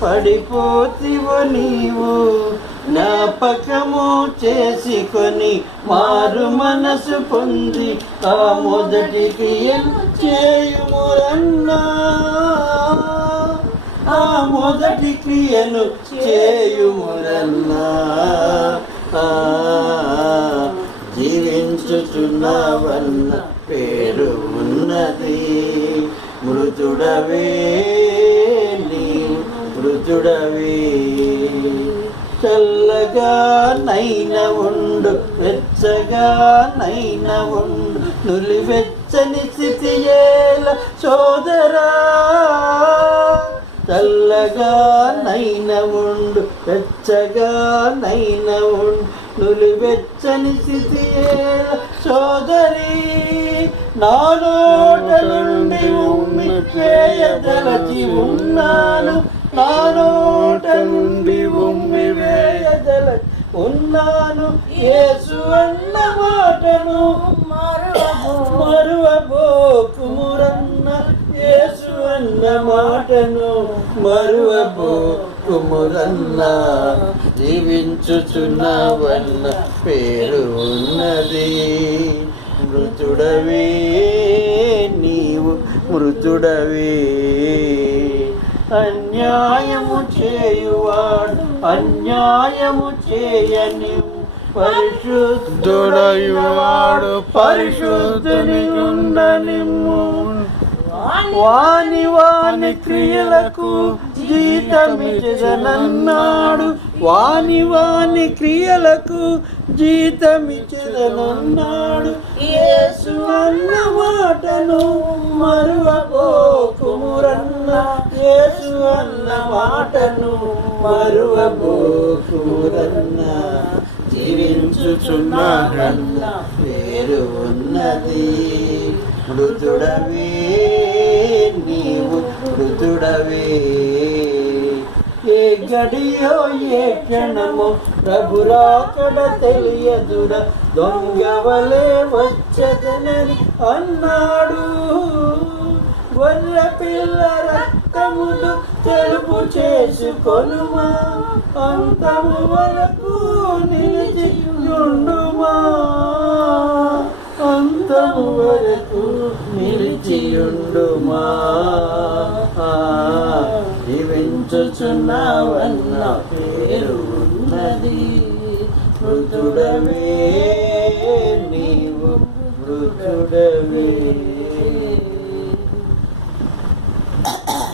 పడిపోతివో నీవు జ్ఞాపకము చేసుకొని మారు మనసు పొంది ఆ మొదటి క్రియను చేయుమురన్నా ఆ మొదటి క్రియను చేయుమురన్నా ఆ, జీవించుచున్నావన్న పేరు ఉన్నది మృతుడవే చల్లగా నైన ఉండు వెచ్చగా నైన ఉండు నులివెచ్చని స్థితి ఏల సోదరా చల్లగా నైన ఉండు వెచ్చగా నైన ఉండు నులివెచ్చని స్థితి ఏల సోదరి నా నోట నుండి ఉమ్మి వేయదలచి ఉన్నాను. నా యేసు అన్న మాటను మరువబోకుమురన్న యేసు అన్న మాటను మరువబోకుమురన్న జీవించుచున్నవన్న పేరు ఉన్నది. మృతుడవే నీవు మృతుడవే. అన్యాయము చేయువాడు అన్యాయము చేయని పరిశుద్ధుడయువాడు పరిశుద్ధుని ఉండనిమ్ము వాని వాని క్రియలకు జీతమిచ్చదనన్నాడు. వాని వాని క్రియలకు జీతమిచ్చదనన్నాడు. యేసు అన్న మాటను మరువబోకుమురన్న యేసు అన్న మాటను మరువబోకుము జీవించుచున్నాడన్న పేరు ఉన్నది. మృతుడవే నీవు మృతుడవే. ఏ గడియో ఏ క్షణము ప్రభురాకడ తెలియదుర. దొంగవలే వచ్చదనని అన్నాడు. గొర్రె పిల్ల రక్తములు తెలుపు చేసుకొనుమా? అంతము వరకు నిలిచి ఉండుమా? అంతము వరకు నిలిచియుండుమా జీవించుచున్నావన్న పేరు ఉన్నది. మృతుడవే నీవు మృతుడవే.